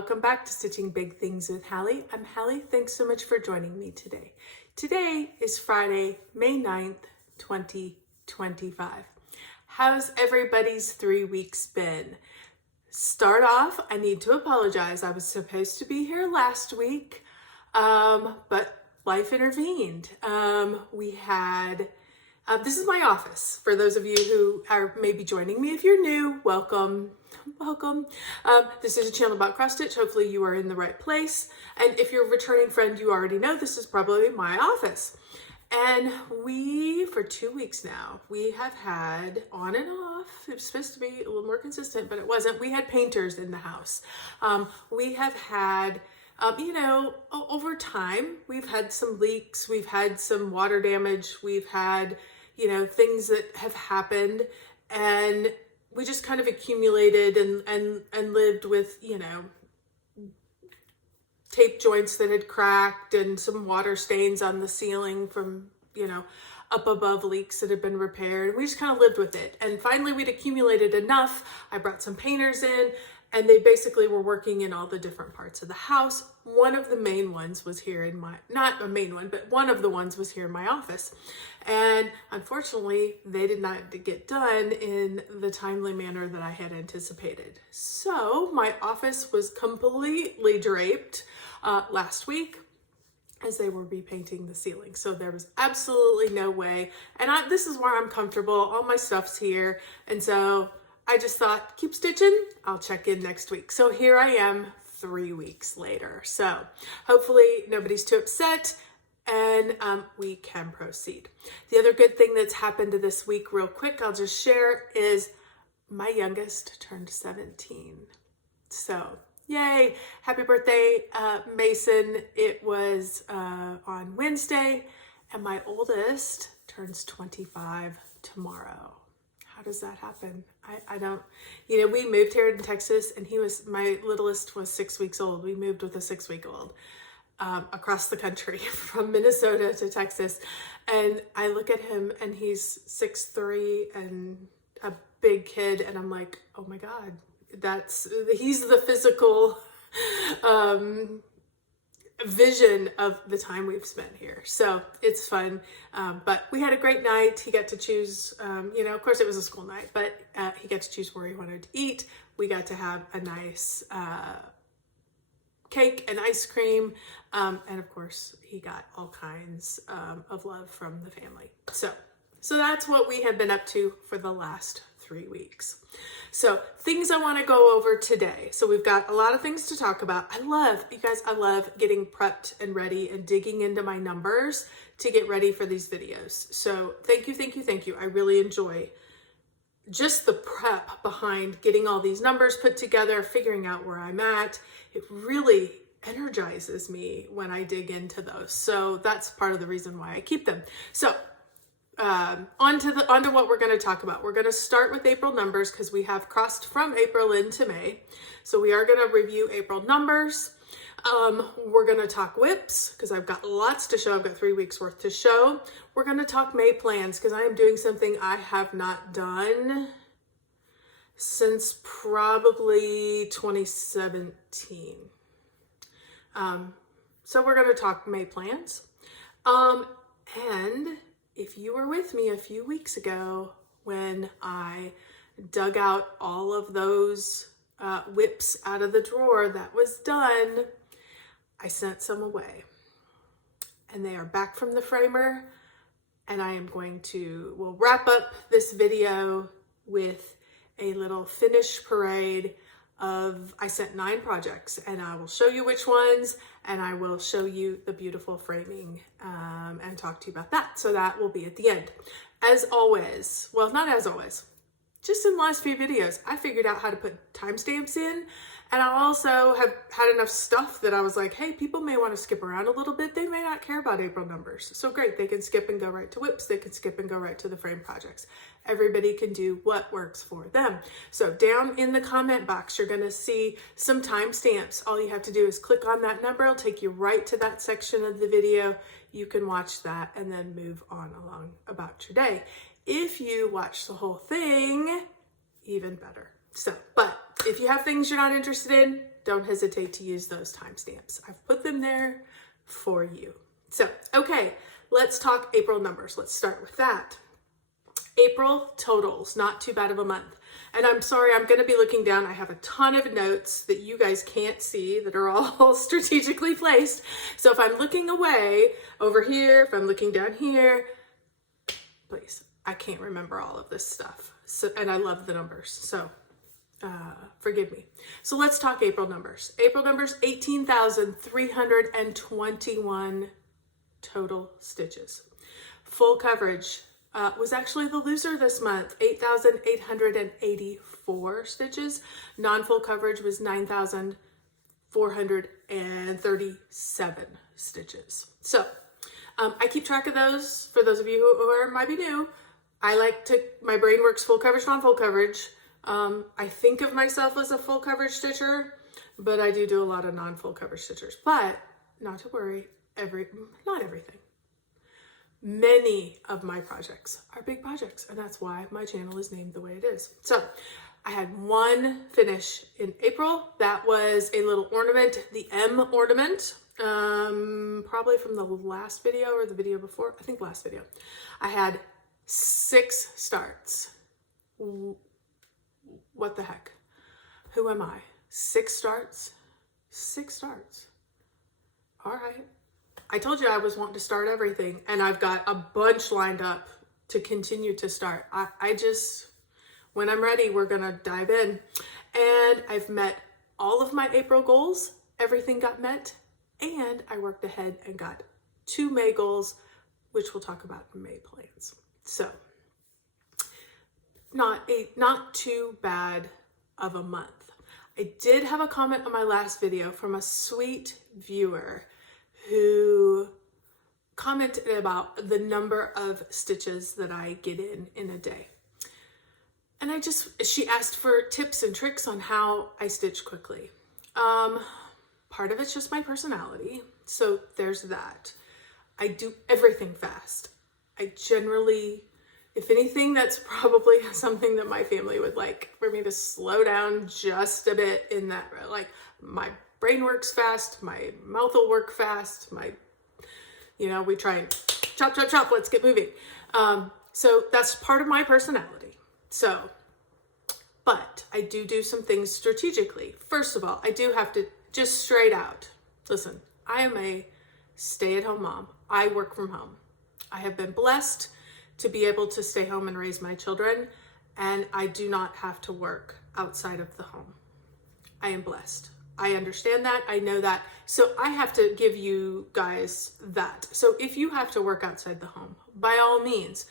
welcome back to Stitching Big Things with Hallie. I'm Hallie. Thanks so much for joining me today. Today is Friday, May 9th, 2025. How's everybody's 3 weeks been? Start off, I need to apologize. I was supposed to be here last week, but life intervened. This is my office. For those of you who are maybe joining me, if you're new, welcome. This is a channel about cross stitch. Hopefully you are in the right place. And if you're a returning friend, you already know this is probably my office. And for 2 weeks now, we have had on and off, it was supposed to be a little more consistent, but it wasn't. We had painters in the house. We have had, over time, we've had some leaks, we've had some water damage, we've had, things that have happened, and we just kind of accumulated and lived with, tape joints that had cracked and some water stains on the ceiling from, up above leaks that had been repaired. We just kind of lived with it. And finally we'd accumulated enough. I brought some painters in and they basically were working in all the different parts of the house. One of the main ones was here in not a main one, but one of the ones was here in my office. And unfortunately, they did not get done in the timely manner that I had anticipated. So my office was completely draped last week as they were repainting the ceiling. So there was absolutely no way. And this is where I'm comfortable. All my stuff's here. And so I just thought, keep stitching. I'll check in next week. So here I am 3 weeks later. So hopefully nobody's too upset and we can proceed. The other good thing that's happened this week real quick, I'll just share, is my youngest turned 17. So yay, happy birthday, Mason. It was on Wednesday, and my oldest turns 25 tomorrow. How does that happen? I don't, we moved here in Texas, and my littlest was 6 weeks old. We moved with a 6-week-old across the country from Minnesota to Texas. And I look at him and he's 6'3" and a big kid. And I'm like, oh my God, he's the physical vision of the time we've spent here. So it's fun. But we had a great night. He got to choose, of course it was a school night, but he got to choose where he wanted to eat. We got to have a nice cake and ice cream. And of course he got all kinds of love from the family. So that's what we have been up to for the last 3 weeks. So things I want to go over today. So we've got a lot of things to talk about. I love getting prepped and ready and digging into my numbers to get ready for these videos. So thank you. I really enjoy just the prep behind getting all these numbers put together, figuring out where I'm at. It really energizes me when I dig into those. So that's part of the reason why I keep them. So onto what we're going to talk about. We're going to start with April numbers because we have crossed from April into May. So we are going to review April numbers. We're going to talk whips because I've got lots to show. I've got 3 weeks worth to show. We're going to talk May plans because I am doing something I have not done since probably 2017. So we're going to talk May plans. And if you were with me a few weeks ago when I dug out all of those whips out of the drawer that was done, I sent some away. And they are back from the framer. And I am we'll wrap up this video with a little finish parade I sent 9 projects, and I will show you which ones, and I will show you the beautiful framing and talk to you about that. So that will be at the end. As always, well, not as always, just in the last few videos, I figured out how to put timestamps in, and I also have had enough stuff that I was like, hey, people may want to skip around a little bit. They may not care about April numbers. So great, they can skip and go right to whips. They can skip and go right to the frame projects. Everybody can do what works for them. So down in the comment box, you're going to see some timestamps. All you have to do is click on that number. It'll take you right to that section of the video. You can watch that and then move on along about your day. If you watch the whole thing, even better. So, but if you have things you're not interested in, don't hesitate to use those timestamps. I've put them there for you. So, okay, let's talk April numbers. Let's start with that. April totals, not too bad of a month. And I'm sorry, I'm going to be looking down. I have a ton of notes that you guys can't see that are all strategically placed. So if I'm looking away over here, if I'm looking down here, please, I can't remember all of this stuff. So, and I love the numbers. So forgive me. So let's talk April numbers. April numbers, 18,321 total stitches. Full coverage was actually the loser this month, 8,884 stitches. Non-full coverage was 9,437 stitches. So I keep track of those. For those of you who might be new, my brain works full coverage, non-full coverage. I think of myself as a full coverage stitcher, but I do a lot of non-full coverage stitchers. But not to worry, not everything. Many of my projects are big projects, and that's why my channel is named the way it is. So I had one finish in April. That was a little ornament, the M ornament, probably from the last video or the video before, I think last video. I had 6 starts. What the heck? Who am I? 6 starts? 6 starts. All right. I told you I was wanting to start everything, and I've got a bunch lined up to continue to start. I just, when I'm ready, we're going to dive in. And I've met all of my April goals. Everything got met. And I worked ahead and got 2 May goals, which we'll talk about in May plans. So not too bad of a month. I did have a comment on my last video from a sweet viewer who commented about the number of stitches that I get in a day. And she asked for tips and tricks on how I stitch quickly. Part of it's just my personality. So there's that. I do everything fast. I generally, if anything, that's probably something that my family would like for me to slow down just a bit in that, like my brain works fast, my mouth will work fast, we try and chop, chop, chop, let's get moving. So that's part of my personality. So, but I do some things strategically. First of all, I do have to just straight out, listen, I am a stay-at-home mom. I work from home. I have been blessed to be able to stay home and raise my children, and I do not have to work outside of the home. I am blessed. I understand that. I know that. So I have to give you guys that. So if you have to work outside the home, by all means,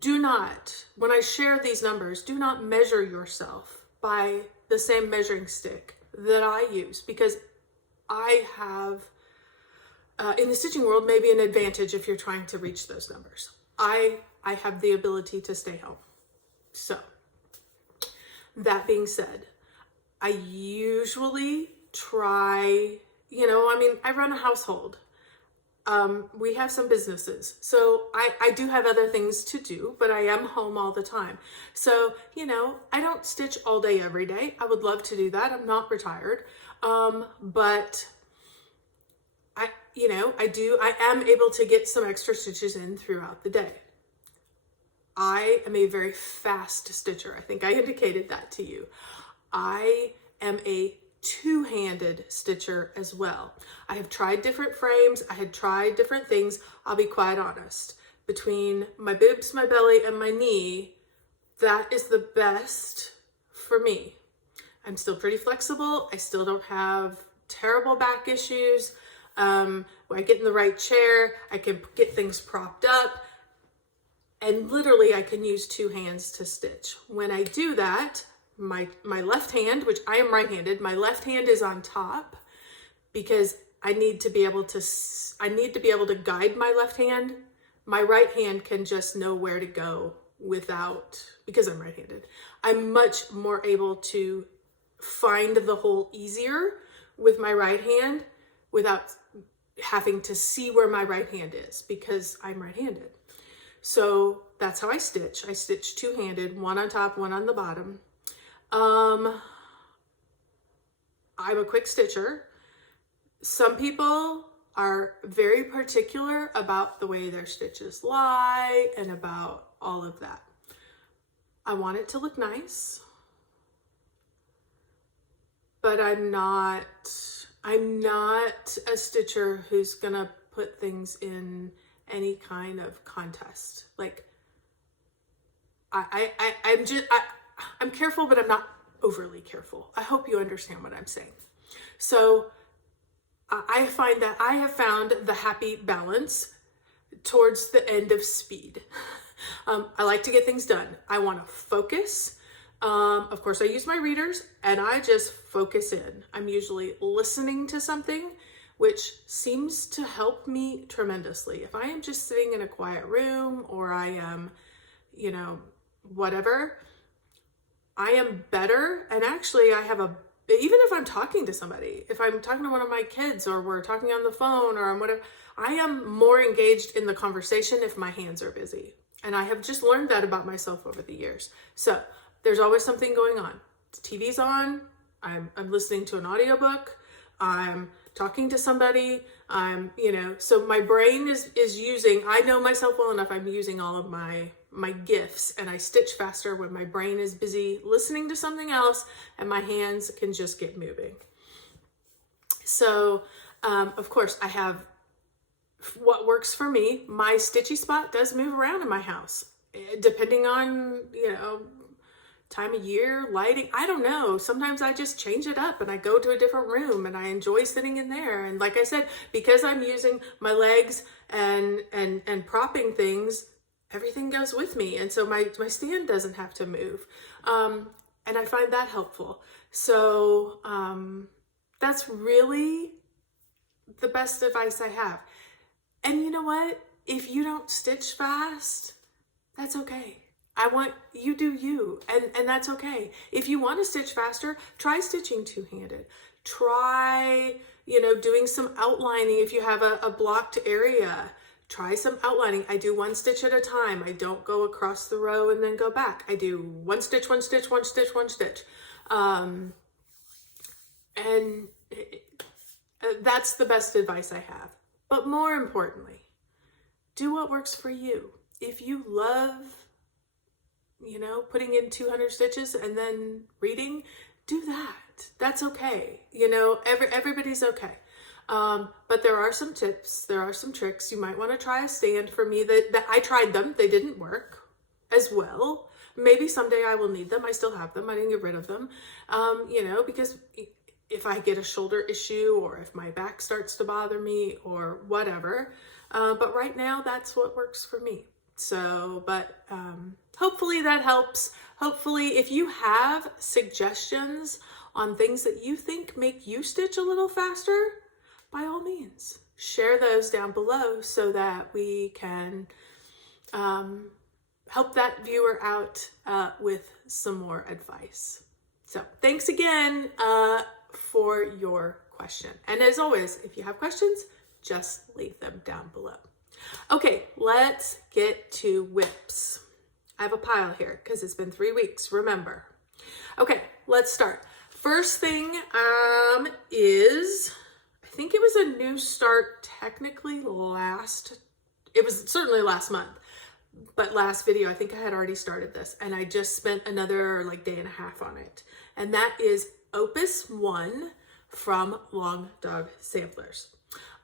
do not, when I share these numbers, do not measure yourself by the same measuring stick that I use, because I have, in the stitching world, maybe an advantage if you're trying to reach those numbers. I have the ability to stay home. So that being said, I usually try, I run a household. We have some businesses. So I do have other things to do, but I am home all the time. So, I don't stitch all day, every day. I would love to do that. I'm not retired. But I am able to get some extra stitches in throughout the day. I am a very fast stitcher. I think I indicated that to you. I am a two-handed stitcher as well. I have tried different frames. I had tried different things. I'll be quite honest. Between my boobs, my belly, and my knee, that is the best for me. I'm still pretty flexible. I still don't have terrible back issues. When I get in the right chair, I can get things propped up. And literally, I can use 2 hands to stitch. When I do that, my left hand, which I am right-handed, my left hand is on top because I need to be able to guide my left hand. My right hand can just know where to go because I'm right-handed. I'm much more able to find the hole easier with my right hand without having to see where my right hand is because I'm right-handed. So that's how I stitch. I stitch two-handed, one on top, one on the bottom. I'm a quick stitcher. Some people are very particular about the way their stitches lie and about all of that. I want it to look nice, but I'm not a stitcher who's gonna put things in any kind of contest. Like, I'm careful, but I'm not overly careful. I hope you understand what I'm saying. So I find that I have found the happy balance towards the end of speed. I like to get things done. I want to focus. Of course, I use my readers and I just focus in. I'm usually listening to something, which seems to help me tremendously. If I am just sitting in a quiet room or I am, whatever, I am better. And actually even if I'm talking to somebody, if I'm talking to one of my kids or we're talking on the phone or I'm whatever, I am more engaged in the conversation if my hands are busy. And I have just learned that about myself over the years. So there's always something going on. The TV's on, I'm listening to an audiobook, I'm talking to somebody, so my brain is using, I know myself well enough, I'm using all of my gifts, and I stitch faster when my brain is busy listening to something else and my hands can just get moving. So, of course, I have what works for me. My stitchy spot does move around in my house, depending on, time of year, lighting, I don't know. Sometimes I just change it up and I go to a different room and I enjoy sitting in there. And like I said, because I'm using my legs and propping things, everything goes with me. And so my stand doesn't have to move. And I find that helpful. So that's really the best advice I have. And you know what? If you don't stitch fast, that's okay. I want you do you, and that's okay. If you want to stitch faster, try stitching two-handed. Try, doing some outlining. If you have a blocked area, try some outlining. I do one stitch at a time. I don't go across the row and then go back. I do one stitch, one stitch, one stitch, one stitch. And that's the best advice I have. But more importantly, do what works for you. If you love putting in 200 stitches and then reading, do that. That's okay. Everybody's okay. But there are some tips, there are some tricks. You might want to try a stand. For me, that I tried them. They didn't work as well. Maybe someday I will need them. I still have them. I didn't get rid of them. Because if I get a shoulder issue or if my back starts to bother me or whatever. But right now, that's what works for me. So, hopefully that helps. Hopefully, if you have suggestions on things that you think make you stitch a little faster, by all means, share those down below so that we can help that viewer out with some more advice. So, thanks again for your question. And as always, if you have questions, just leave them down below. Okay, let's get to whips. I have a pile here because it's been 3 weeks, remember. Okay, let's start. First thing is, I think it was a new start technically it was certainly last month, but last video, I think I had already started this and I just spent another day and a half on it. And that is Opus 1 from Long Dog Samplers.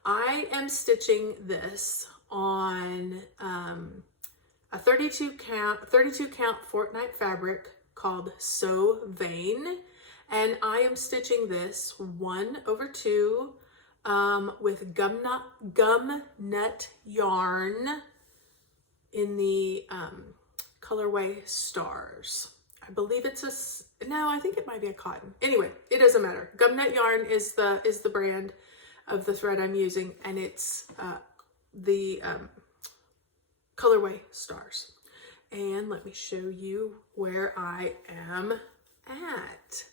I am stitching this on a 32 count fortnight fabric called So Vain, and I am stitching this 1/2 with gum nut yarn in the colorway Stars. I believe it's I think it might be a cotton. Anyway, it doesn't matter. Gum nut yarn is the brand of the thread I'm using, and it's the colorway Stars. And let me show you where I am at.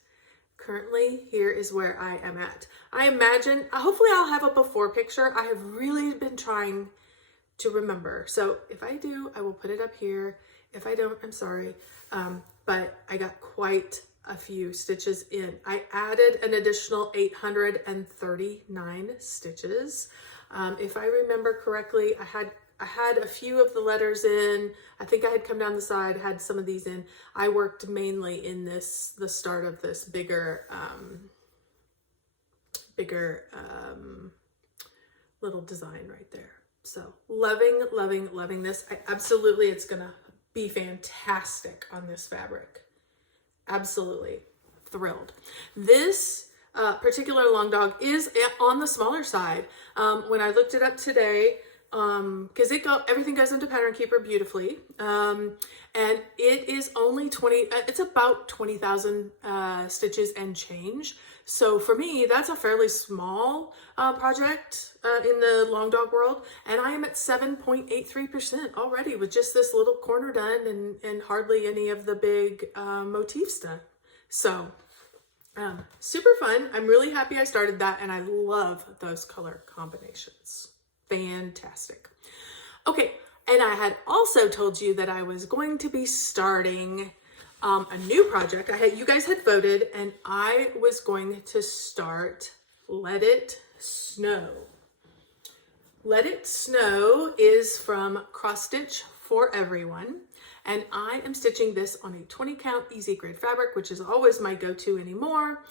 Currently, here is where I am at. I imagine, hopefully I'll have a before picture. I have really been trying to remember. So if I do, I will put it up here. If I don't, I'm sorry. But I got quite a few stitches in. I added an additional 839 stitches. If I remember correctly, I had a few of the letters in. I think I had come down the side, had some of these in. I worked mainly in the start of this bigger little design right there. So loving, loving, loving this. It's gonna be fantastic on this fabric. Absolutely thrilled. This particular long dog is on the smaller side. When I looked it up today, because everything goes into Pattern Keeper beautifully, and it is only it's about 20,000 stitches and change. So for me, that's a fairly small project in the long dog world, and I am at 7.83% already with just this little corner done and hardly any of the big motifs done. So super fun. I'm really happy I started that, and I love those color combinations. Fantastic. Okay, and I had also told you that I was going to be starting a new project. You guys had voted, and I was going to start Let It Snow. Let It Snow is from Cross Stitch for Everyone, and I am stitching this on a 20 count easy grade fabric, which is always my go-to anymore.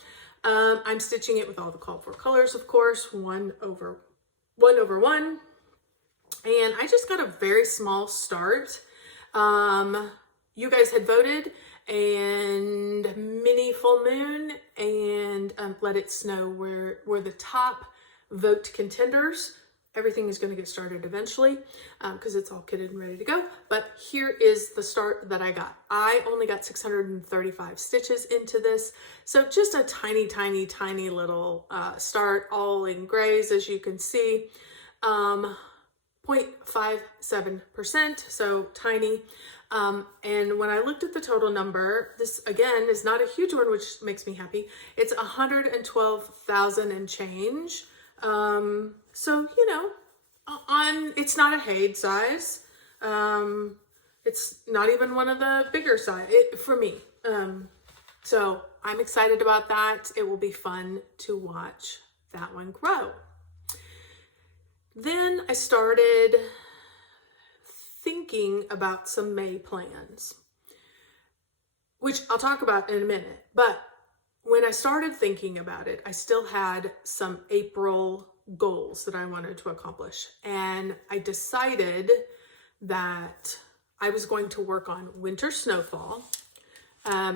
I'm stitching it with all the called for colors, of course, 1/1, and I just got a very small start. You guys had voted, and Mini Full Moon and Let It Snow were the top vote contenders. Everything is going to get started eventually because it's all kitted and ready to go. But here is the start that I got. I only got 635 stitches into this. So just a tiny, tiny, tiny little start, all in grays, as you can see. 0.57%, so tiny. And when I looked at the total number, this again is not a huge one, which makes me happy. It's 112,000 and change. So, you know, it's not a Haid size. It's not even one of the bigger size for me. So I'm excited about that. It will be fun to watch that one grow. Then I started thinking about some May plans, which I'll talk about in a minute. But when I started thinking about it, I still had some April goals that I wanted to accomplish. And I decided that I was going to work on Winter Snowfall.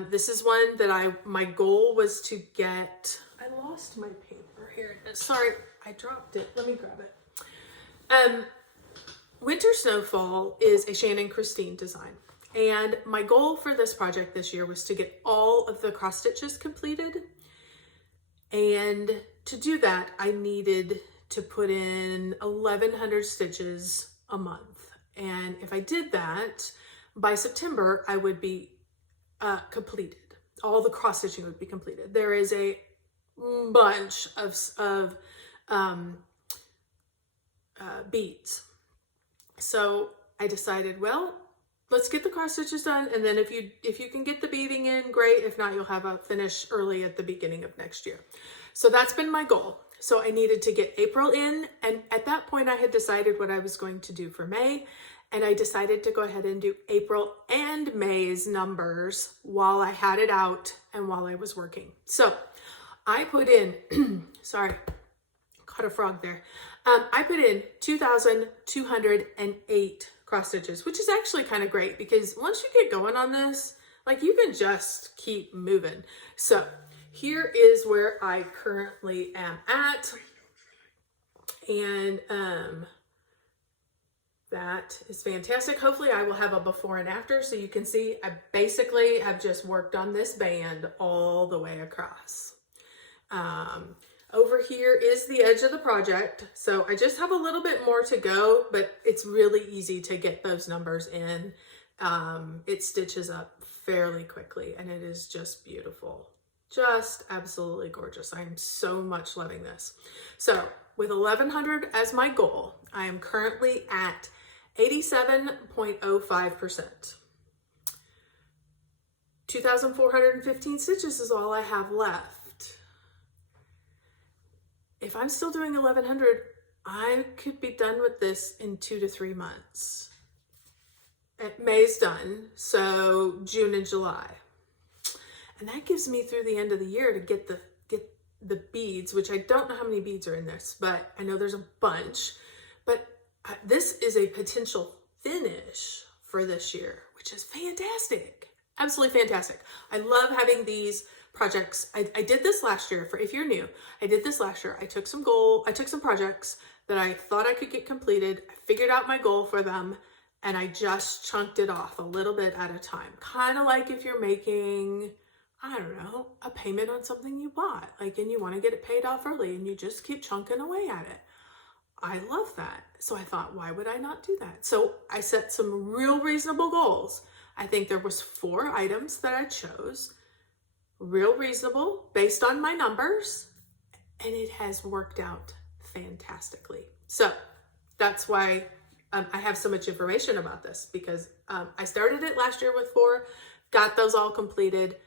This is one that my goal was to get. I lost my paper. Here it is. Sorry, I dropped it. Let me grab it. Winter Snowfall is a Shannon Christine design. And my goal for this project this year was to get all of the cross stitches completed. And to do that, I needed to put in 1,100 stitches a month. And if I did that, by September, I would be completed. All the cross stitching would be completed. There is a bunch of beads. So I decided, well, let's get the cross stitches done, and then if you can get the beading in, great. If not, you'll have a finish early at the beginning of next year. So that's been my goal. So I needed to get April in, and at that point I had decided what I was going to do for May, and I decided to go ahead and do April and May's numbers while I had it out and while I was working. So I put in, sorry, caught a frog there. I put in 2,208 cross stitches, which is actually kind of great because once you get going on this, like you can just keep moving. So here is where I currently am at. And that is fantastic. Hopefully I will have a before and after so you can see I basically have just worked on this band all the way across. Over here is the edge of the project. So I just have a little bit more to go, but it's really easy to get those numbers in. It stitches up fairly quickly and it is just beautiful. Just absolutely gorgeous. I am so much loving this. So with 1,100 as my goal, I am currently at 87.05%. 2,415 stitches is all I have left. If I'm still doing 1,100, I could be done with this in 2 to 3 months. May's done, so June and July. And that gives me through the end of the year to get the beads, which I don't know how many beads are in this, but I know there's a bunch. But this is a potential finish for this year, which is fantastic. Absolutely fantastic. I love having these projects. I did this last year. For if you're new, I did this last year. I took some projects that I thought I could get completed. I figured out my goal for them, and I just chunked it off a little bit at a time. Kind of like if you're making, I don't know, a payment on something you bought, like, and you want to get it paid off early, and you just keep chunking away at it. I love that. So I thought, why would I not do that? So I set some real reasonable goals. I think there was 4 items that I chose, real reasonable, based on my numbers, and it has worked out fantastically. So that's why I have so much information about this, because I started it last year with 4, got those all completed,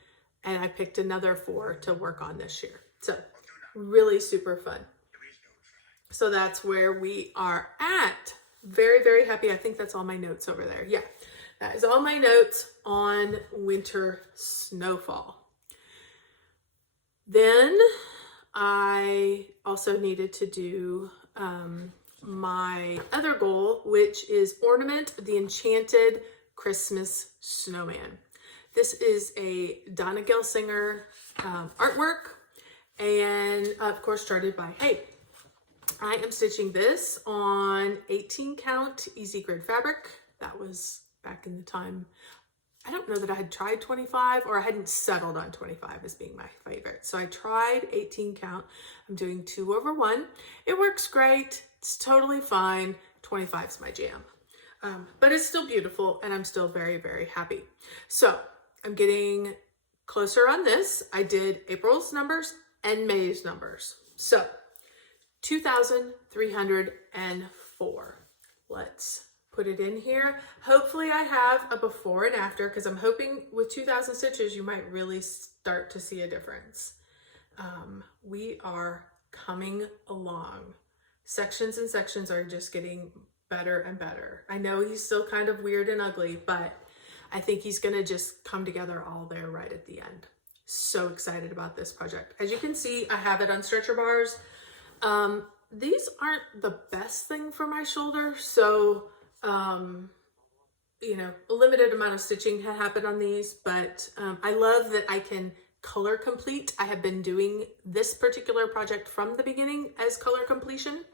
and I picked another 4 to work on this year. So really super fun. So that's where we are at. Very, very happy. I think that's all my notes over there. Yeah, that is all my notes on winter snowfall. Then I also needed to do my other goal, which is ornament the enchanted Christmas snowman. This is a Donna Gelsinger artwork, and of course started by Hay. I am stitching this on 18 count easy grid fabric. That was back in the time. I don't know that I had tried 25, or I hadn't settled on 25 as being my favorite. So I tried 18 count. I'm doing 2/1. It works great. It's totally fine. 25 is my jam. But it's still beautiful, and I'm still very, very happy. So I'm getting closer on this. I did April's numbers and May's numbers. So 2,304. Let's put it in here. Hopefully I have a before and after, because I'm hoping with 2,000 stitches, you might really start to see a difference. We are coming along. Sections and sections are just getting better and better. I know he's still kind of weird and ugly, but I think he's gonna just come together all there right at the end. So excited about this project. As you can see, I have it on stretcher bars. These aren't the best thing for my shoulder, so you know, a limited amount of stitching had happened on these, but I love that I can color complete. I have been doing this particular project from the beginning as color completion.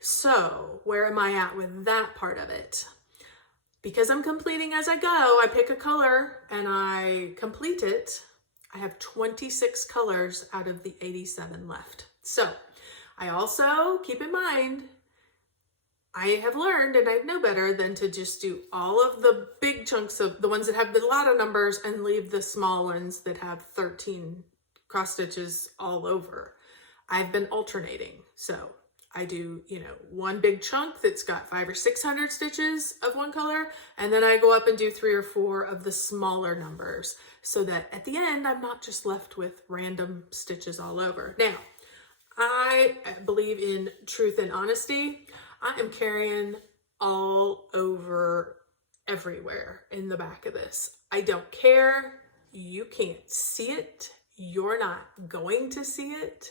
So where am I at with that part of it? Because I'm completing as I go, I pick a color and I complete it. I have 26 colors out of the 87 left. So I also keep in mind, I have learned, and I know better than to just do all of the big chunks of the ones that have a lot of numbers and leave the small ones that have 13 cross stitches all over. I've been alternating. So I do, you know, one big chunk that's got 500 or 600 stitches of one color, and then I go up and do 3 or 4 of the smaller numbers, so that at the end, I'm not just left with random stitches all over. Now, I believe in truth and honesty. I am carrying all over everywhere in the back of this. I don't care. You can't see it. You're not going to see it.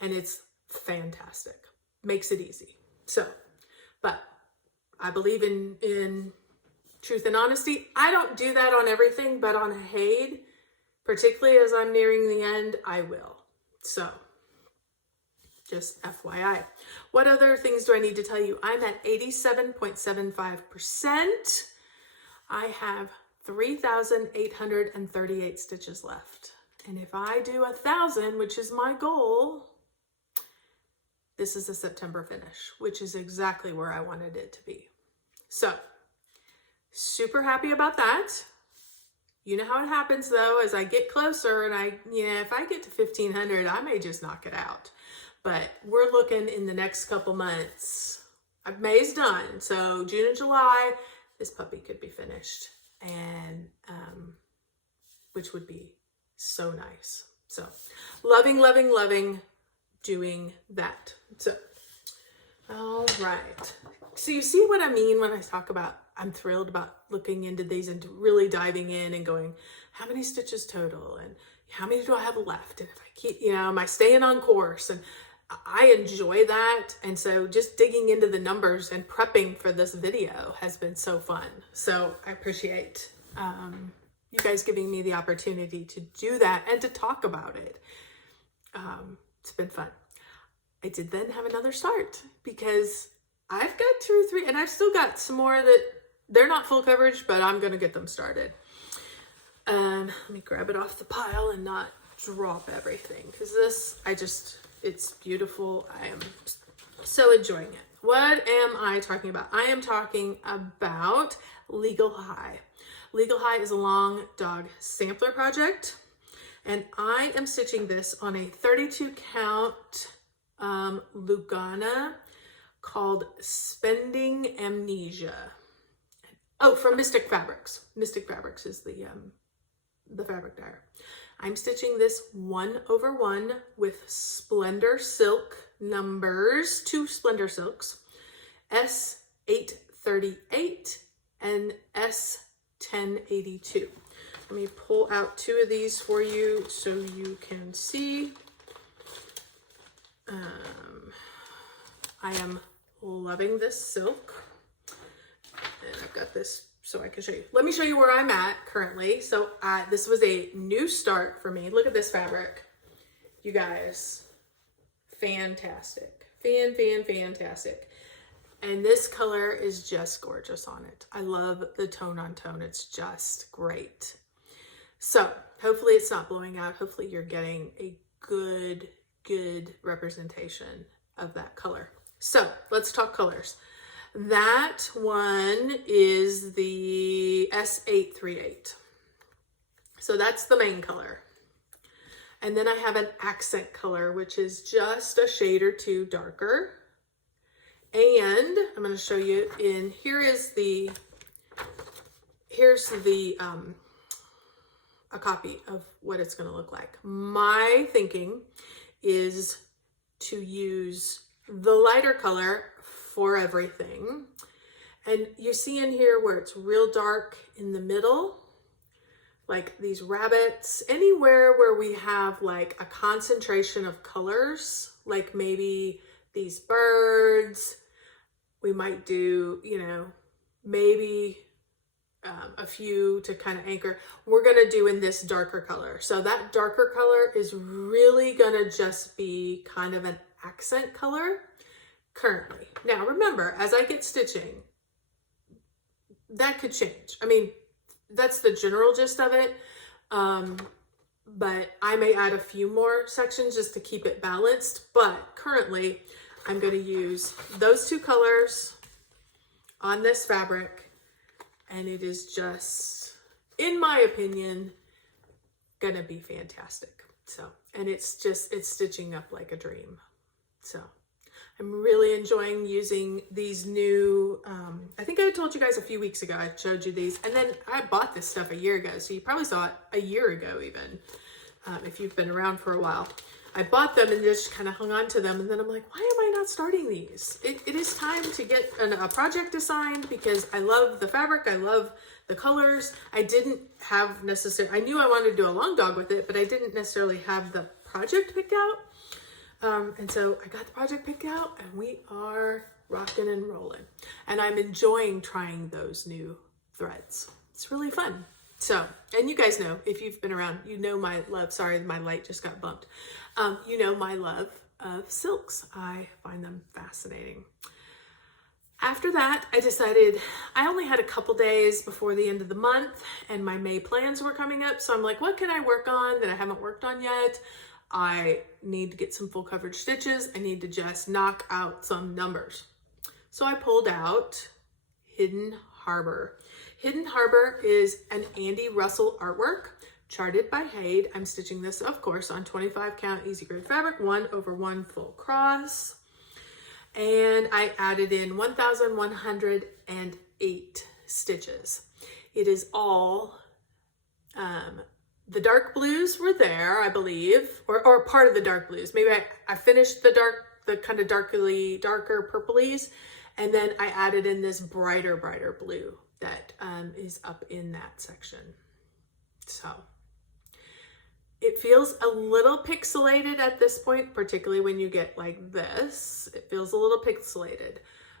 And it's fantastic. Makes it easy. So, but I believe in truth and honesty. I don't do that on everything, but on Haid, particularly as I'm nearing the end, I will. So, just FYI. What other things do I need to tell you? I'm at 87.75%. I have 3,838 stitches left. And if I do 1,000, which is my goal, this is a September finish, which is exactly where I wanted it to be. So, super happy about that. You know how it happens though, as I get closer and if I get to 1,500, I may just knock it out. But we're looking in the next couple months. May's done, so June and July, this puppy could be finished. And which would be so nice. So loving, loving, loving doing that. So, all right. So you see what I mean when I talk about, I'm thrilled about looking into these and really diving in and going, how many stitches total? And how many do I have left? And if I keep, am I staying on course? And I enjoy that. And so just digging into the numbers and prepping for this video has been so fun. So I appreciate you guys giving me the opportunity to do that and to talk about it. It's been fun. I did then have another start because I've got 2 or 3, and I've still got some more that they're not full coverage, but I'm going to get them started. Let me grab it off the pile and not drop everything, because this, it's beautiful. I am so enjoying it. What am I talking about? I am talking about Legal High. Legal High is a long dog sampler project, and I am stitching this on a 32 count Lugana called Spending Amnesia. Oh, from Mystic Fabrics. Mystic Fabrics is the fabric dyer. I'm stitching this 1/1 with Splendor Silk numbers, 2 Splendor Silks, S838 and S1082. Let me pull out 2 of these for you so you can see. I am loving this silk, and I've got this so I can show you. Let me show you where I'm at currently. So this was a new start for me. Look at this fabric, you guys. Fantastic, fantastic. And this color is just gorgeous on it. I love the tone on tone. It's just great. So hopefully it's not blowing out. Hopefully you're getting a good representation of that color. So let's talk colors. That one is the S838. So that's the main color. And then I have an accent color, which is just a shade or 2 darker. And I'm going to show you here's a copy of what it's going to look like. My thinking is to use the lighter color for everything. And you see in here where it's real dark in the middle, like these rabbits, anywhere where we have like a concentration of colors, like maybe these birds, we might do, maybe a few to kind of anchor. We're going to do in this darker color. So that darker color is really going to just be kind of an accent color currently. Now remember, as I get stitching, that could change. I mean, that's the general gist of it. But I may add a few more sections just to keep it balanced. But currently I'm going to use those 2 colors on this fabric. And it is just, in my opinion, going to be fantastic. So, and it's stitching up like a dream. So I'm really enjoying using these new, I think I told you guys a few weeks ago, I showed you these, and then I bought this stuff a year ago. So you probably saw it a year ago even, if you've been around for a while. I bought them and just kind of hung on to them. And then I'm like, why am I not starting these? It is time to get a project assigned because I love the fabric. I love the colors. I didn't have I knew I wanted to do a long dog with it, but I didn't necessarily have the project picked out. And so I got the project picked out and we are rocking and rolling. And I'm enjoying trying those new threads. It's really fun. So, and you guys know, if you've been around, you know my love, sorry, my light just got bumped. You know my love of silks. I find them fascinating. After that, I decided I only had a couple days before the end of the month and my May plans were coming up. So I'm like, what can I work on that I haven't worked on yet? I need to get some full coverage stitches. I need to just knock out some numbers. So I pulled out Hidden Harbor. Hidden Harbor is an Andy Russell artwork charted by Haid. I'm stitching this, of course, on 25 count easy grade fabric, 1/1 full cross. And I added in 1,108 stitches. It is all the dark blues were there, I believe, or part of the dark blues. Maybe I finished the kind of darker purplies, and then I added in this brighter blue that is up in that section. So it feels a little pixelated at this point, particularly when you get like this. It feels a little pixelated.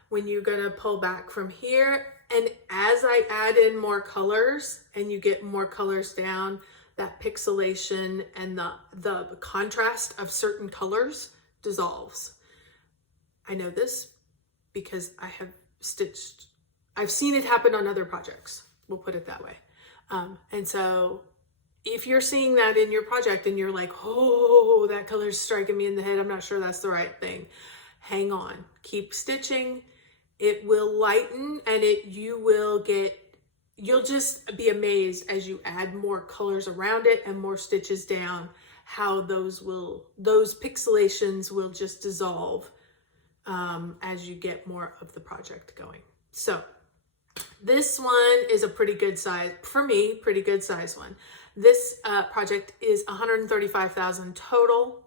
When you're gonna pull back from here, and as I add in more colors and you get more colors down, that pixelation and the contrast of certain colors dissolves. I know this because I've seen it happen on other projects. We'll put it that way. And so if you're seeing that in your project and you're like, oh, that color's striking me in the head, I'm not sure that's the right thing. Hang on, keep stitching. It will lighten, and you'll just be amazed as you add more colors around it and more stitches down, how those pixelations will just dissolve as you get more of the project going. So this one is a pretty good size, for me, pretty good size one. This project is 135,000 total.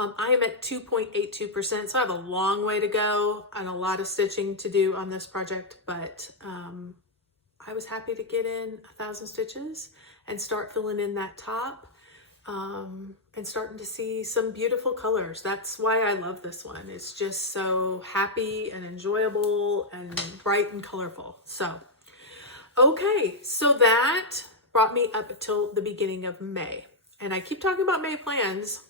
I am at 2.82%, so I have a long way to go and a lot of stitching to do on this project, but I was happy to get in 1,000 stitches and start filling in that top and starting to see some beautiful colors. That's why I love this one. It's just so happy and enjoyable and bright and colorful. So, okay, so that brought me up until the beginning of May. And I keep talking about May plans.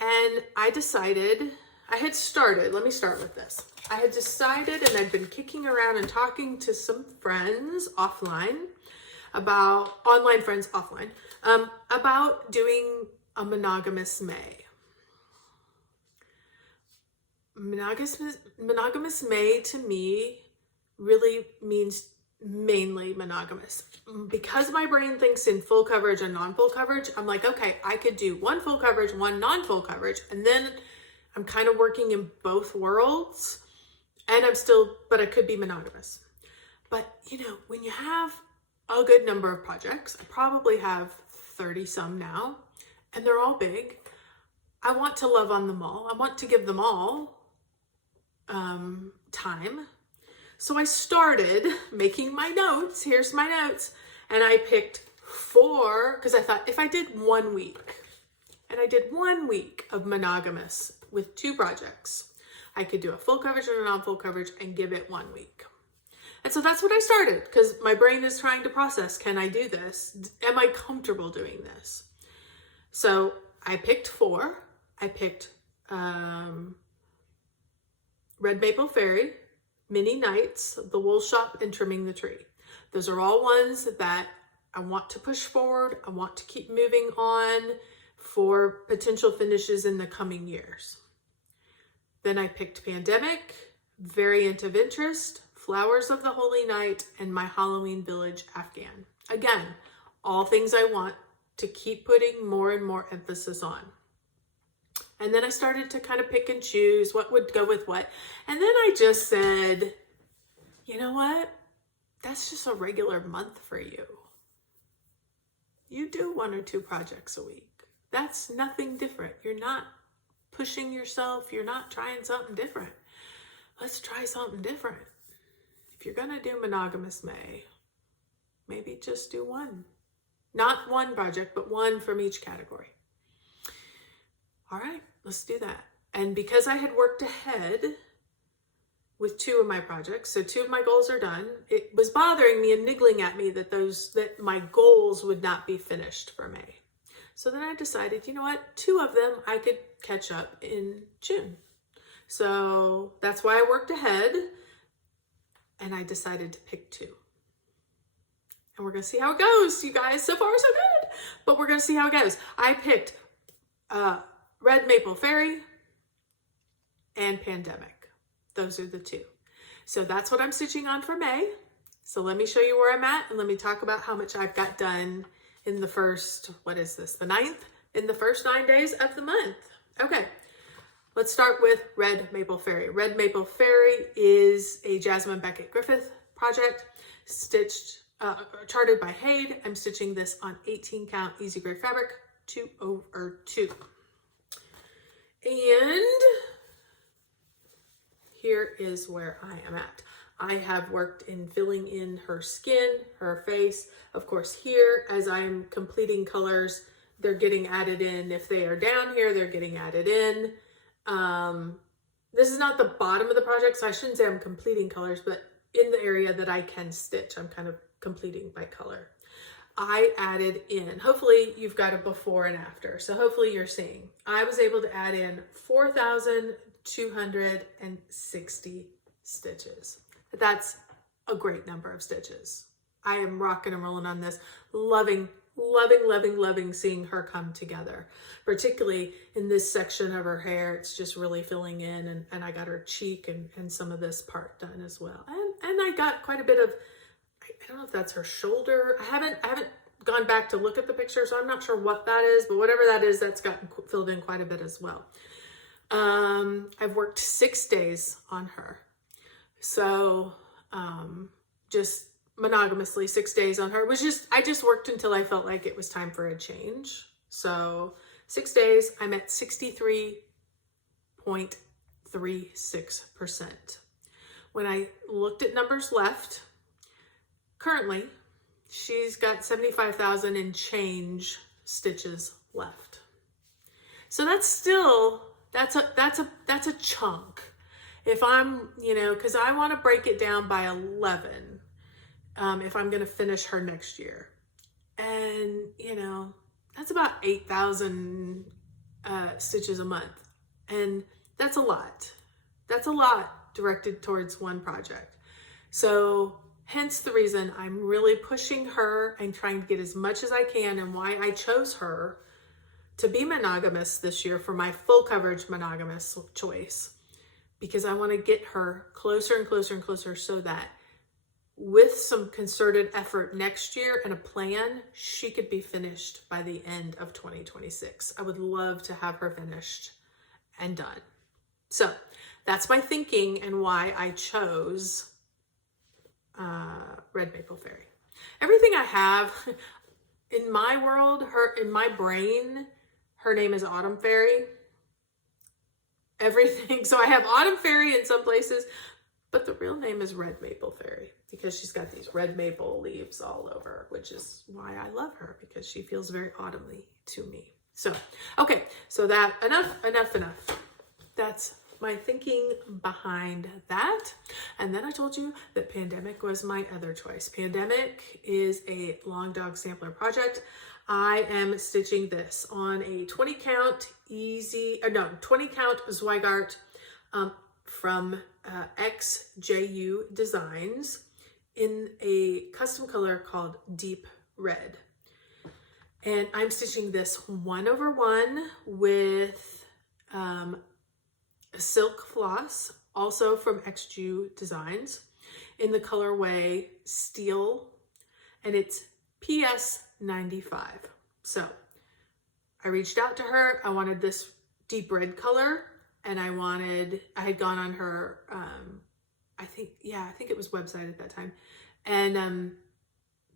And I had started, let me start with this. I had decided, and I'd been kicking around and talking to some friends offline online friends offline, about doing a monogamous May. Monogamous May to me really means mainly monogamous. Because my brain thinks in full coverage and non-full coverage, I'm like, okay, I could do one full coverage, one non-full coverage, and then I'm kind of working in both worlds, and but I could be monogamous. But when you have a good number of projects, I probably have 30 some now, and they're all big. I want to love on them all. I want to give them all time. So I started making my notes. Here's my notes. And I picked 4, because I thought if I did 1 week, and I did 1 week of monogamous with 2 projects, I could do a full coverage and a non-full coverage and give it 1 week. And so that's what I started, because my brain is trying to process, can I do this? Am I comfortable doing this? So I picked 4. I picked Red Maple Fairy, Mini Nights, The Wool Shop, and Trimming the Tree. Those are all ones that I want to push forward. I want to keep moving on for potential finishes in the coming years. Then I picked Pandemic, Variant of Interest, Flowers of the Holy Night, and My Halloween Village Afghan. Again, all things I want to keep putting more and more emphasis on. And then I started to kind of pick and choose what would go with what. And then I just said, you know what? That's just a regular month for you. You do 1 or 2 projects a week. That's nothing different. You're not pushing yourself. You're not trying something different. Let's try something different. If you're going to do Monogamous May, maybe just do 1. Not 1 project, but 1 from each category. All right, let's do that. And because I had worked ahead with 2 of my projects, so 2 of my goals are done, it was bothering me and niggling at me that my goals would not be finished for May. So then I decided, you know what, 2 of them I could catch up in June. So that's why I worked ahead, and I decided to pick 2. And we're gonna see how it goes, you guys. So far, so good. But we're gonna see how it goes. I picked Red Maple Fairy and Pandemic. Those are the 2. So that's what I'm stitching on for May. So let me show you where I'm at, and let me talk about how much I've got done in the first, what is this, the 9th? In the first 9 days of the month. Okay, let's start with Red Maple Fairy. Red Maple Fairy is a Jasmine Beckett Griffith project, stitched charted by Haid. I'm stitching this on 18 count easy gray fabric, 2/2. And here is where I am at. I have worked in filling in her skin, her face. Of course, here, as I'm completing colors, they're getting added in. If they are down here, they're getting added in. This is not the bottom of the project, so I shouldn't say I'm completing colors, but in the area that I can stitch, I'm kind of completing by color. I added in, hopefully you've got a before and after. So hopefully you're seeing, I was able to add in 4,260 stitches. That's a great number of stitches. I am rocking and rolling on this, loving seeing her come together, particularly in this section of her hair. It's just really filling in, and I got her cheek and some of this part done as well. And I got quite a bit of, I don't know if that's her shoulder. I haven't gone back to look at the picture, so I'm not sure what that is, but whatever that is, that's gotten filled in quite a bit as well. I've worked 6 days on her. So, just monogamously 6 days on her. It was just, I just worked until I felt like it was time for a change. So 6 days, I'm at 63.36%. When I looked at numbers left, currently she's got 75,000 and change stitches left. So that's still, that's a chunk. If I'm, cause I want to break it down by 11, if I'm going to finish her next year. And, that's about 8,000 stitches a month. And that's a lot. That's a lot directed towards one project. So hence the reason I'm really pushing her and trying to get as much as I can, and why I chose her to be monogamous this year for my full coverage monogamous choice, because I want to get her closer and closer and closer, so that with some concerted effort next year and a plan, she could be finished by the end of 2026. I would love to have her finished and done. So that's my thinking and why I chose Red Maple Fairy. Everything I have in my world, in my brain, her name is Autumn Fairy. Everything. So I have Autumn Fairy in some places, but the real name is Red Maple Fairy, because she's got these red maple leaves all over, which is why I love her, because she feels very autumnly to me. So, okay. So that, enough. That's my thinking behind that. And then I told you that Pandemic was my other choice. Pandemic is a long dog sampler project. I am stitching this on a 20 count Zweigart from XJU Designs in a custom color called Deep Red. And I'm stitching this 1/1 with silk floss, also from XJU Designs, in the colorway Steel, and it's PS 95. So I reached out to her. I wanted this deep red color, and I had gone on her, I think it was website at that time, and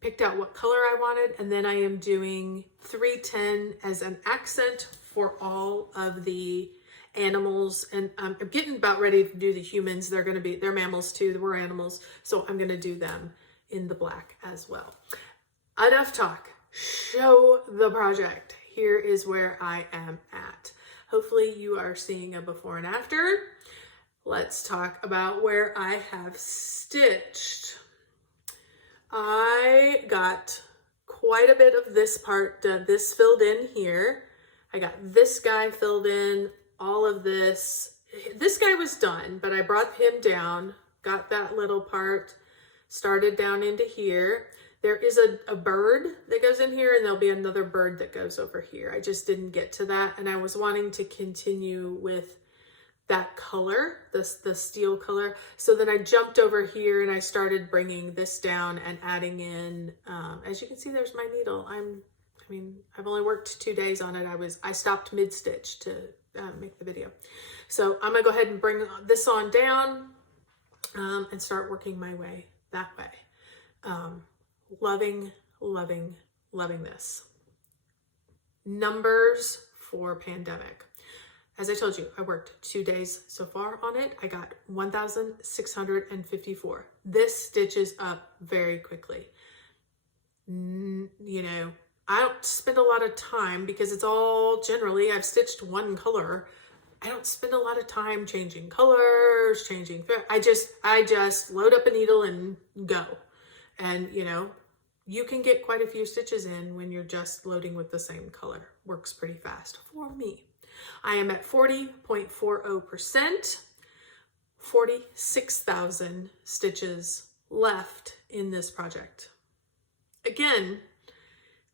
picked out what color I wanted. And then I am doing 310 as an accent for all of the animals. And I'm getting about ready to do the humans. They're mammals too. We're animals. So I'm going to do them in the black as well. Enough talk. Show the project. Here is where I am at. Hopefully you are seeing a before and after. Let's talk about where I have stitched. I got quite a bit of this part, this filled in here. I got this guy filled in, all of this. This guy was done, but I brought him down, got that little part, started down into here. There is a bird that goes in here, and there'll be another bird that goes over here. I just didn't get to that, and I was wanting to continue with that color, the steel color. So then I jumped over here and I started bringing this down and adding in, as you can see, there's my needle. I've only worked 2 days on it. I stopped mid-stitch to make the video. So I'm gonna go ahead and bring this on down and start working my way that way. loving, loving, loving this. Numbers for pandemic. As I told you, I worked 2 days so far on it. I got 1,654. This stitches up very quickly. You know, I don't spend a lot of time because it's all generally, I've stitched one color. I don't spend a lot of time changing colors, changing, I just load up a needle and go. And you know, you can get quite a few stitches in when you're just loading with the same color. Works pretty fast for me. I am at 40.40%, 46,000 stitches left in this project. Again,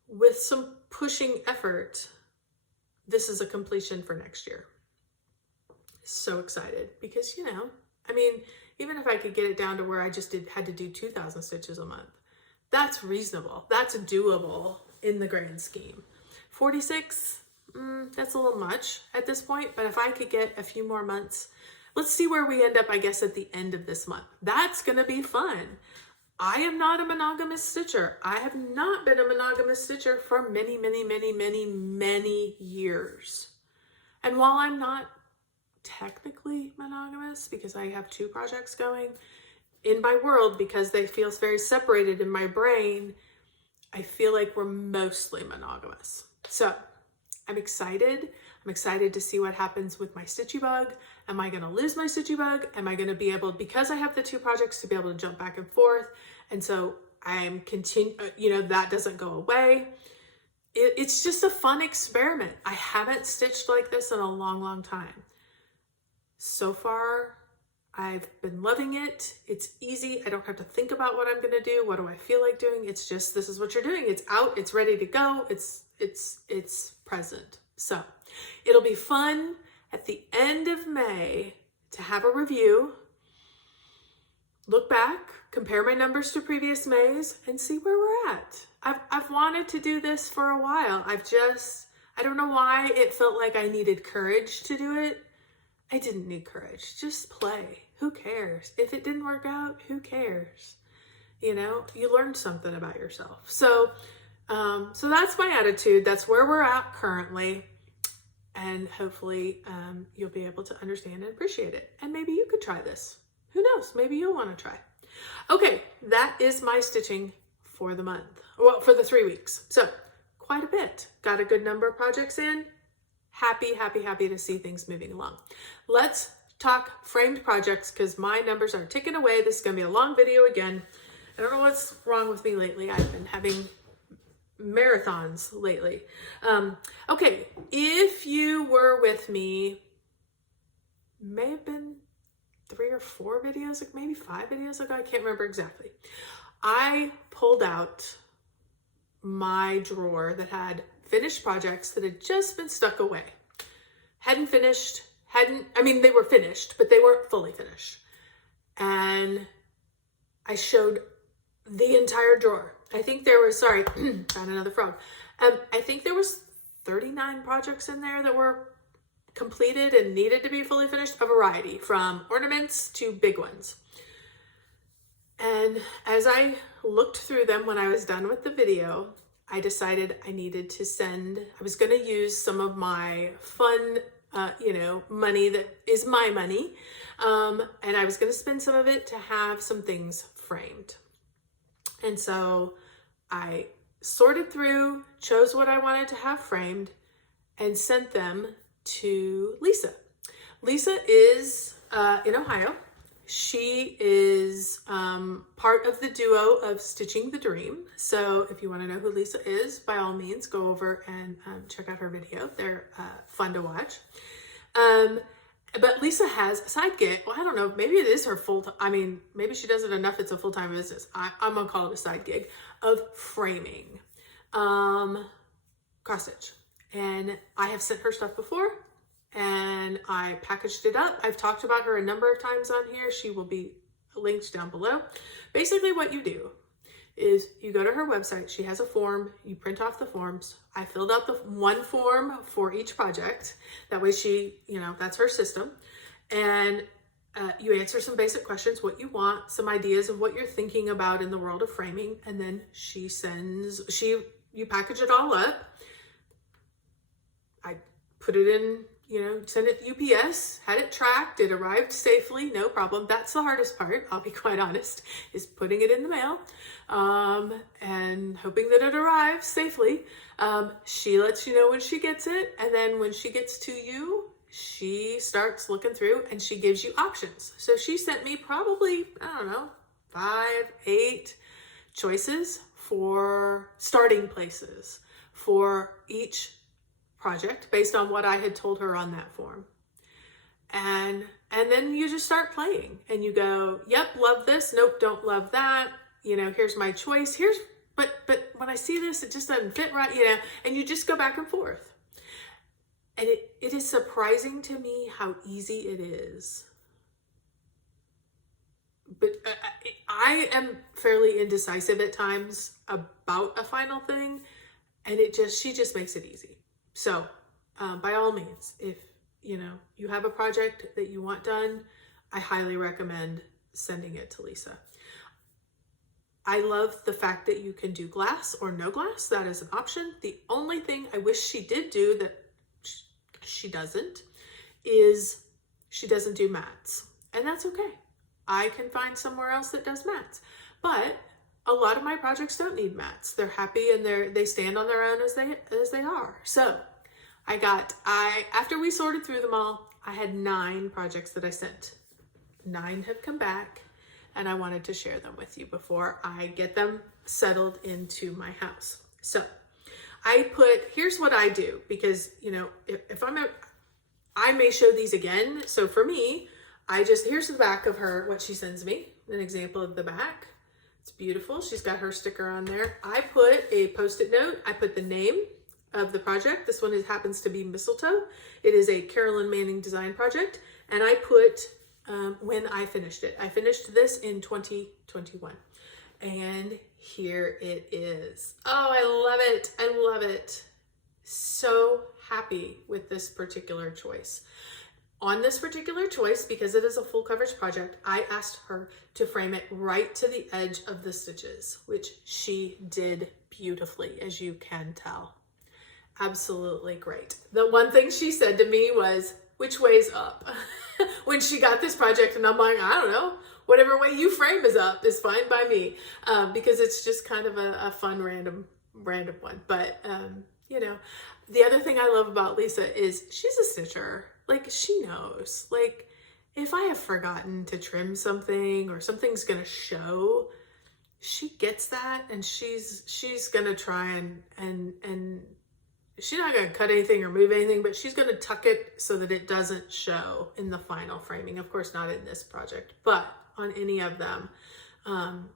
with some pushing effort, this is a completion for next year. So excited because, you know, I mean, even if I could get it down to where I just had to do 2,000 stitches a month, that's reasonable. That's doable in the grand scheme. 46, that's a little much at this point, but if I could get a few more months, let's see where we end up, I guess, at the end of this month. That's going to be fun. I am not a monogamous stitcher. I have not been a monogamous stitcher for many, many, many, many, many years. And while I'm not technically monogamous because I have 2 projects going in my world, because they feel very separated in my brain, I feel like we're mostly monogamous. So I'm excited. I'm excited to see what happens with my stitchy bug. Am I going to lose my stitchy bug? Am I going to be able, because I have the 2 projects, to be able to jump back and forth? And so I'm you know, that doesn't go away. It's just a fun experiment. I haven't stitched like this in a long, long time. So far, I've been loving it. It's easy. I don't have to think about what I'm going to do. What do I feel like doing? It's just, this is what you're doing. It's out. It's ready to go. It's present. So it'll be fun at the end of May to have a review, look back, compare my numbers to previous Mays, and see where we're at. I've wanted to do this for a while. I don't know why it felt like I needed courage to do it. I didn't need courage. Just play. Who cares? If it didn't work out, who cares? You know, you learned something about yourself. So that's my attitude. That's where we're at currently. And hopefully you'll be able to understand and appreciate it. And maybe you could try this. Who knows? Maybe you'll want to try. Okay, that is my stitching for the month. Well, for the 3 weeks. So quite a bit. Got a good number of projects in. Happy to see things moving along. Let's talk framed projects because my numbers are ticking away. This is going to be a long video again. I don't know what's wrong with me lately. I've been having marathons lately. Okay, if you were with me, may have been 3 or 4 videos, maybe 5 videos ago. I can't remember exactly. I pulled out my drawer that had finished projects that had just been stuck away. They were finished, but they weren't fully finished. And I showed the entire drawer. I think there was, found another frog. I think there was 39 projects in there that were completed and needed to be fully finished, a variety from ornaments to big ones. And as I looked through them when I was done with the video, I decided I needed to I was going to use some of my fun, money that is my money. And I was going to spend some of it to have some things framed. And so I sorted through, chose what I wanted to have framed, and sent them to Lisa. Lisa is in Ohio. She is part of the duo of Stitching the Dream. So if you want to know who Lisa is, by all means, go over and check out her video. They're fun to watch. But Lisa has a side gig. Well, I don't know. Maybe it is her full-time. Maybe she does it enough. It's a full-time business. I'm going to call it a side gig of framing cross stitch. And I have sent her stuff before. And I packaged it up. I've talked about her a number of times on here. She will be linked down below. Basically what you do is you go to her website. She has a form. You print off the forms. I filled out the one form for each project. That way she, that's her system. And You answer some basic questions, what you want, some ideas of what you're thinking about in the world of framing, and then you package it all up. I put it in, send it UPS, had it tracked, it arrived safely, no problem. That's the hardest part, I'll be quite honest, is putting it in the mail and hoping that it arrives safely. She lets you know when she gets it, and then when she gets to you, she starts looking through and she gives you options. So she sent me probably, 5, 8 choices for starting places for each project based on what I had told her on that form. And then you just start playing and you go, yep, love this. Nope, don't love that. Here's my choice. But when I see this, it just doesn't fit right, and you just go back and forth. And it is surprising to me how easy it is. But I am fairly indecisive at times about a final thing, and she just makes it easy. So by all means, if you have a project that you want done, I highly recommend sending it to Lisa. I love the fact that you can do glass or no glass. That is an option. The only thing I wish she did do that she doesn't is she doesn't do mats, and that's okay. I can find somewhere else that does mats, but a lot of my projects don't need mats. They're happy and they stand on their own as they are. So after we sorted through them all, I had 9 projects that I sent. 9 have come back, and I wanted to share them with you before I get them settled into my house. So here's what I do, because, I may show these again. So for me, here's the back of what she sends me, an example of the back. It's beautiful. She's got her sticker on there. I put a Post-it note. I put the name of the project. This one happens to be Mistletoe. It is a Carolyn Manning design project. And I put when I finished it. I finished this in 2021. And here it is. Oh, I love it. I love it. So happy with this particular choice. On this particular choice, because it is a full coverage project, I asked her to frame it right to the edge of the stitches, which she did beautifully, as you can tell. Absolutely great. The one thing she said to me was, which way's up? When she got this project, and I'm like, I don't know. Whatever way you frame is up is fine by me, because it's just kind of a fun random one. But, the other thing I love about Lisa is she's a stitcher. Like, she knows. Like, if I have forgotten to trim something or something's going to show, she gets that, and she's going to try and she's not going to cut anything or move anything, but she's going to tuck it so that it doesn't show in the final framing. Of course, not in this project, but on any of them.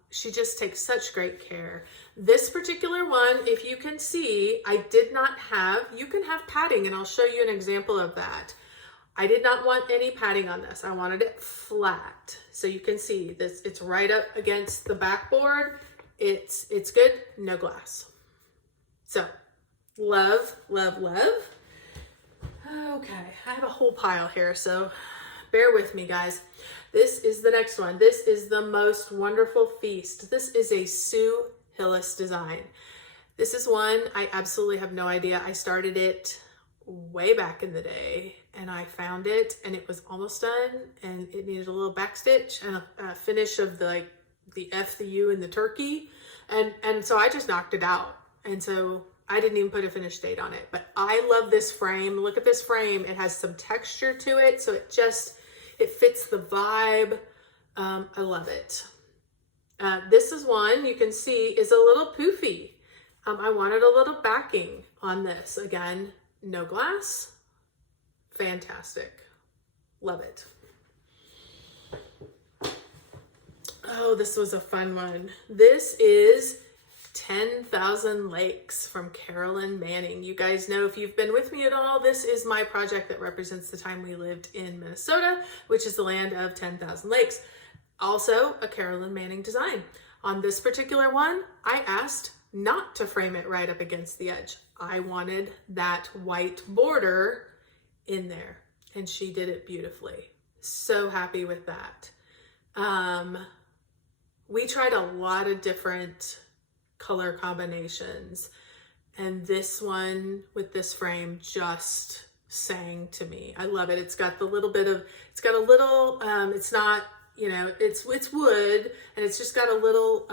She just takes such great care. This particular one, if you can see, I did not have, you can have padding, and I'll show you an example of that. I did not want any padding on this. I wanted it flat. So you can see this, it's right up against the backboard. It's good, no glass. So love, love, love. Okay, I have a whole pile here, so bear with me, guys. This is the next one. This is the Most Wonderful Feast. This is a Sue Hillis design. This is one I absolutely have no idea. I started it way back in the day, and I found it, and it was almost done, and it needed a little back stitch and a finish of the F, the U, and the turkey, and so I just knocked it out, and so I didn't even put a finish date on it. But I love this frame. Look at this frame. It has some texture to it, so it fits the vibe. I love it. This is one you can see is a little poofy. I wanted a little backing on this. Again, no glass. Fantastic. Love it. Oh, this was a fun one. This is 10,000 Lakes from Carolyn Manning. You guys know, if you've been with me at all, this is my project that represents the time we lived in Minnesota, which is the land of 10,000 lakes. Also a Carolyn Manning design. On this particular one, I asked not to frame it right up against the edge. I wanted that white border in there, and she did it beautifully. So happy with that. We tried a lot of different color combinations, and this one with this frame just sang to me. I love it. It's got a little, it's not, it's wood, and it's just got a little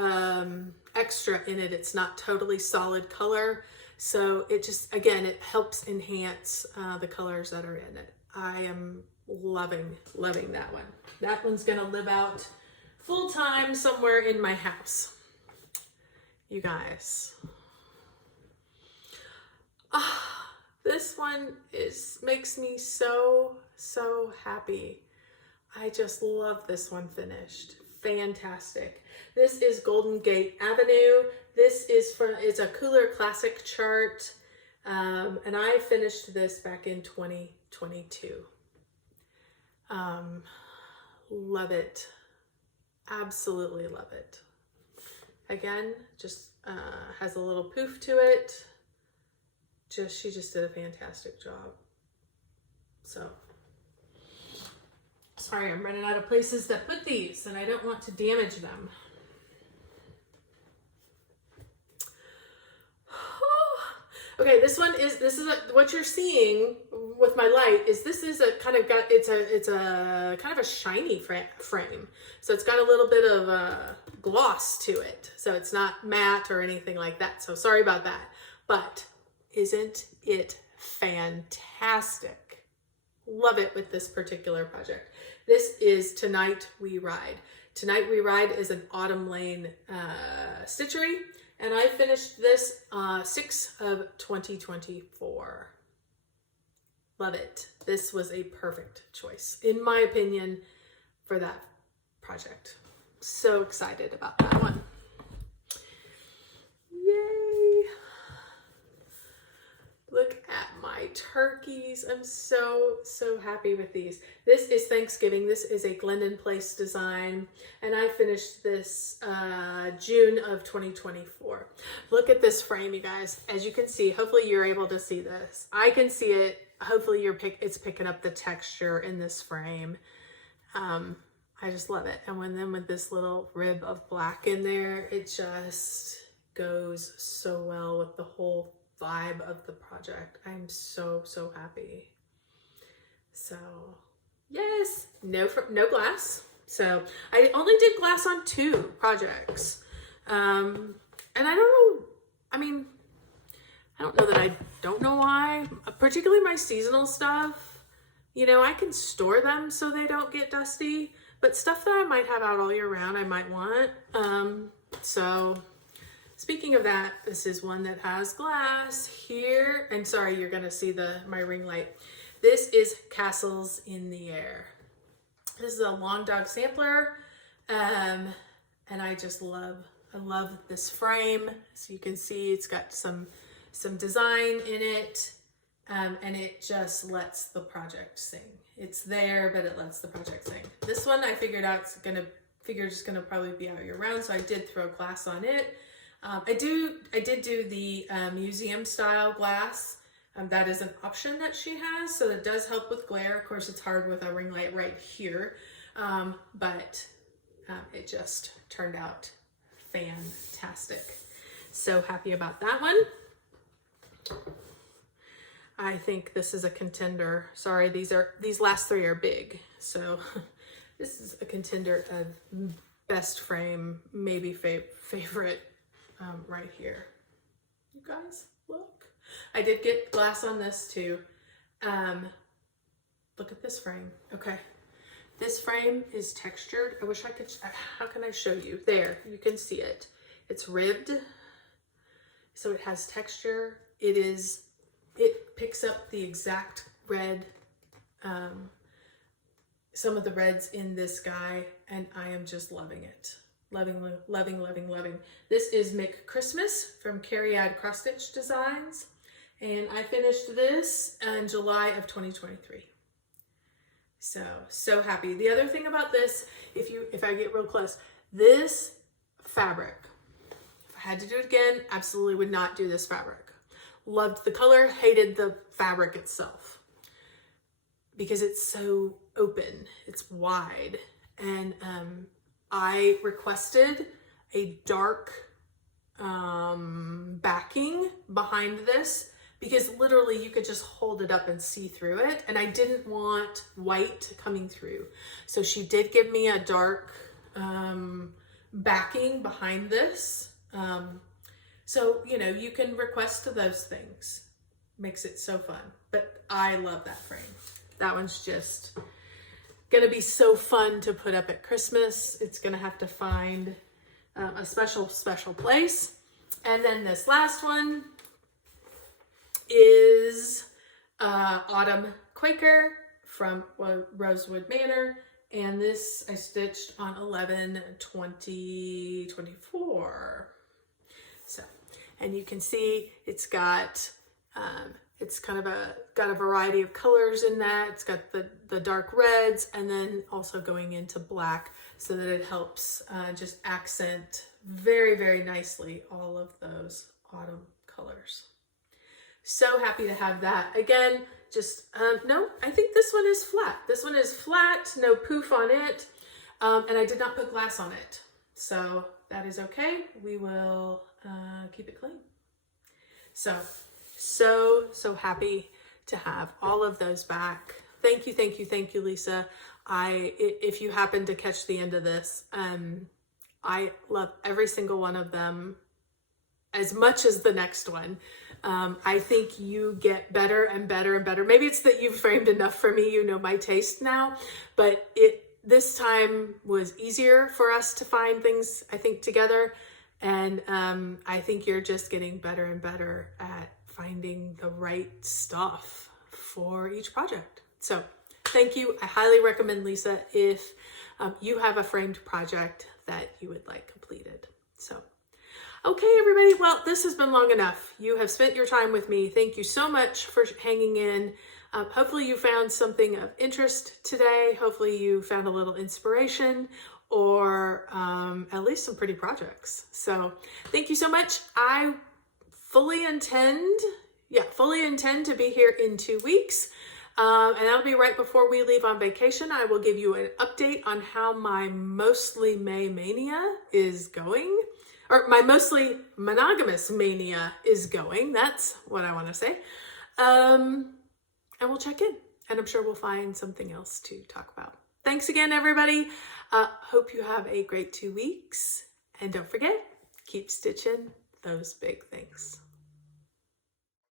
extra in it. It's not totally solid color. So it just, again, it helps enhance the colors that are in it. I am loving that one. That one's gonna live out full time somewhere in my house. You guys. This one makes me so happy. I just love this one finished. Fantastic. This is Golden Gate Avenue. This is it's a Cooler Classic chart. And I finished this back in 2022. Love it. Absolutely love it. Again, just has a little poof to it. She just did a fantastic job. So, sorry, I'm running out of places to put these, and I don't want to damage them. Okay, this is what you're seeing with my light this is a kind of it's a kind of a shiny frame. So it's got a little bit of gloss to it. So it's not matte or anything like that. So sorry about that. But isn't it fantastic? Love it with this particular project. This is Tonight We Ride. Tonight We Ride is an Autumn Lane stitchery. And I finished this 6 of 2024. Love it. This was a perfect choice, in my opinion, for that project. So excited about that one. Yay. Look at my turkeys. I'm so happy with these. This is Thanksgiving. This is a Glendon Place design, and I finished this June of 2024. Look at this frame, you guys. As you can see, hopefully you're able to see this. I can see it. Hopefully it's picking up the texture in this frame. I just love it. And then with this little rib of black in there, it just goes so well with the whole vibe of the project. I'm so happy. So yes, no glass. So I only did glass on 2 projects. And I don't know that I don't know why, particularly my seasonal stuff. I can store them so they don't get dusty, but stuff that I might have out all year round, I might want. So speaking of that, this is one that has glass here. And sorry, you're gonna see my ring light. This is Castles in the Air. This is a Long Dog sampler. And I love this frame. So you can see it's got some design in it. And it just lets the project sing. It's there, but it lets the project sing. This one I figured out it's just gonna probably be out year round. So I did throw glass on it. I did do the museum style glass. That is an option that she has, so it does help with glare. Of course, it's hard with a ring light right here, but it just turned out fantastic. So happy about that one. I think this is a contender. Sorry, these last 3 are big, so this is a contender of best frame, maybe favorite. Right here. You guys, look. I did get glass on this too. Look at this frame. Okay. This frame is textured. I wish I could, how can I show you? There, you can see it. It's ribbed. So it has texture. It picks up the exact red, some of the reds in this guy, and I am just loving it. Loving. This is Mick Christmas from Carriad Cross Stitch Designs, and I finished this in July of 2023. So happy. The other thing about this, if I get real close, this fabric, if I had to do it again, absolutely would not do this fabric. Loved the color, hated the fabric itself because it's so open, it's wide. And I requested a dark backing behind this because literally you could just hold it up and see through it. And I didn't want white coming through. So she did give me a dark backing behind this. So, you know, you can request those things. Makes it so fun. But I love that frame. That one's just gonna be so fun to put up at Christmas. It's gonna have to find a special place. And then this last one is Autumn Quaker from Rosewood Manor. And this I stitched on 11/20/24. So, and you can see it's got, it's kind of got a variety of colors in that. It's got the dark reds and then also going into black so that it helps just accent very, very nicely all of those autumn colors. So happy to have that. Again, just, no, I think this one is flat. This one is flat, no poof on it. And I did not put glass on it. So that is okay. We will keep it clean. So happy to have all of those back. Thank you, Lisa. If you happen to catch the end of this, I love every single one of them as much as the next one. I think you get better and better and better. Maybe it's that you've framed enough for me, you know my taste now, but this time was easier for us to find things, I think, together. And I think you're just getting better and better at finding the right stuff for each project. So thank you. I highly recommend, Lisa, if you have a framed project that you would like completed. So, okay, everybody. Well, this has been long enough. You have spent your time with me. Thank you so much for hanging in. Hopefully you found something of interest today. Hopefully you found a little inspiration or at least some pretty projects. So thank you so much. I fully intend to be here in 2 weeks. And that'll be right before we leave on vacation. I will give you an update on how my Mostly May mania is going, or my Mostly Monogamous mania is going. That's what I want to say. And we'll check in, and I'm sure we'll find something else to talk about. Thanks again, everybody. Hope you have a great 2 weeks. And don't forget, keep stitching those big things.